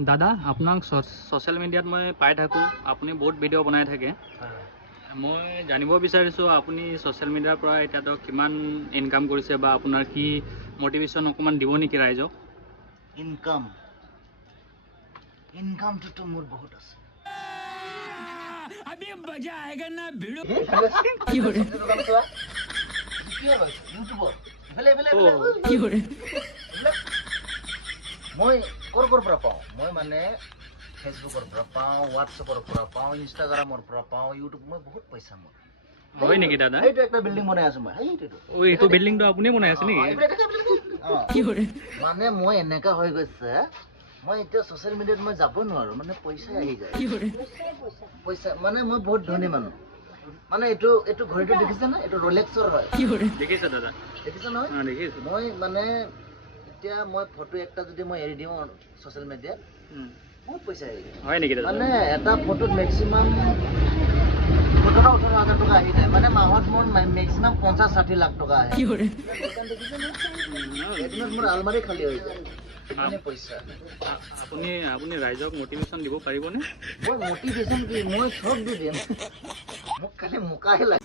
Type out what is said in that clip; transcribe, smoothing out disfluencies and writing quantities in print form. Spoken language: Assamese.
দাদা আপোনাক ছ'চিয়েল মিডিয়াত মই পাই থাকোঁ, আপুনি বহুত ভিডিঅ' বনাই থাকে। মই জানিব বিচাৰিছোঁ আপুনি ছ'চিয়েল মিডিয়াৰ পৰা এতিয়াতো কিমান ইনকাম কৰিছে বা আপোনাৰ কি মটিভেশ্যন অকণমান দিব নেকি ৰাইজক? ইনকামটোতো মোৰ বহুত আছে। মই ক'ৰ পৰা পাওঁ? মই মানে ফেচবুকৰ পৰা পাওঁ, হোৱাটছএপৰ পৰা পাওঁ, ইনষ্টাগ্ৰামৰ পৰা পাওঁ, ইউটিউব। মই বহুত পইচা মোৰ। হয় নেকি দাদা? সেইটো একটা বিল্ডিং বনাই আছো মই। এইটো বিল্ডিংটো আপুনি বনাই আছে নেকি? মানে মই এনেকা হৈ গৈছে, মই এতিয়া ছ'চিয়েল মিডিয়াত মই যাব নোৱাৰো, মানে পইচা আহি যায়। পইচা মানে মই বহুত ধনী মানুহ। মানে এইটো ঘড়ীটো দেখিছে না? এইটো ৰোলেক্সৰ হয়। দেখিছে দাদা? দেখিছে নহয়? দেখিছোঁ। মই মানে এতিয়া মই ফটো একটা যদি মই এৰি দিওঁ ছ'চিয়েল মিডিয়াত, বহুত পইচা আহি যায়। হয় নেকি দাদা? মানে এটা ফটোত মেক্সিমাম 17-18 হাজাৰ টকা আহি যায়। মানে মাহত মোৰ মেক্সিমাম 50-60 লাখ টকা আহে। এদিনত মোৰ আলমাৰী খালী হৈ যায়। ইমানে পইচা। আপুনি ৰাইজক মটিভেশ্যন দিব পাৰিবনে? মই মটিভেশ্যন কি, মই চব দি দিম। মোক খালি মোকাহে লাগে।